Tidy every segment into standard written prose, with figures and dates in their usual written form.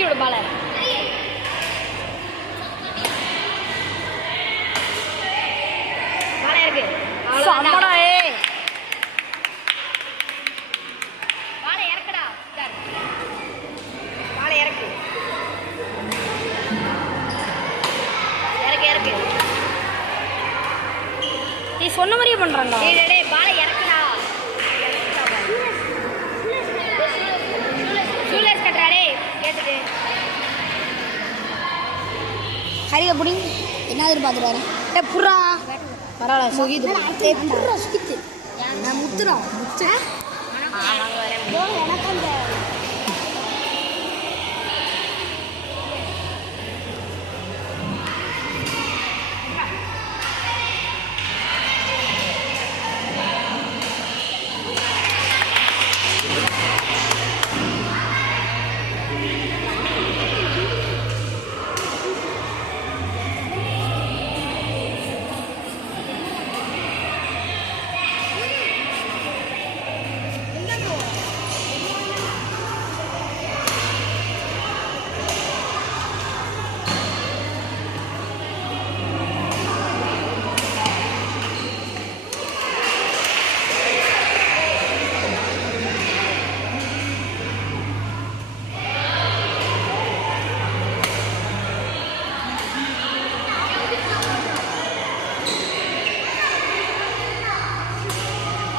தூக்கி விடு பால. பால இருக்கு. அவ்வளவுதான். ஏய். பால இறக்குடா. பால இறக்கு. இறக்கு. நீ சொன்ன மாதிரியே பண்றாங்க. டேய் பால இறக்குடா. சூலேஷ் கட்டறாடே கேட்டுட்டு. ஹரிக புடி என்ன எதிர்பார்த்துறாரு? டேய் புறா. பரவாயில்ல சுகிது. டேய் புறா சுகிது. நான் முத்துறோம். முச்ச. ஆமாங்க வரேன். எனக்கு அந்த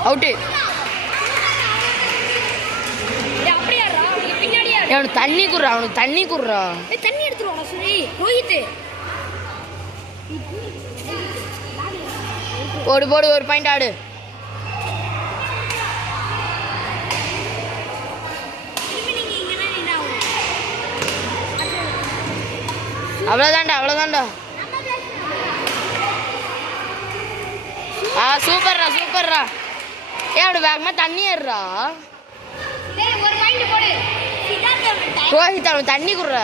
அவுட்டு. அப்படியாடா அவனுக்கு பின்னாடியே அவனுக்கு தண்ணி குடுறா. தண்ணி எடுத்துருவாடா சுரி. ரோஹித் போடு ஒரு பாயிண்ட் ஆடு. அவ்வளோதான்டா. சூப்பர்ரா. ஏன் அப்படி வேகமாக தண்ணி ஏறுறா? ஒரு பாயிண்ட் போடு. ரோஹித் அவனுக்கு தண்ணி குடுறா.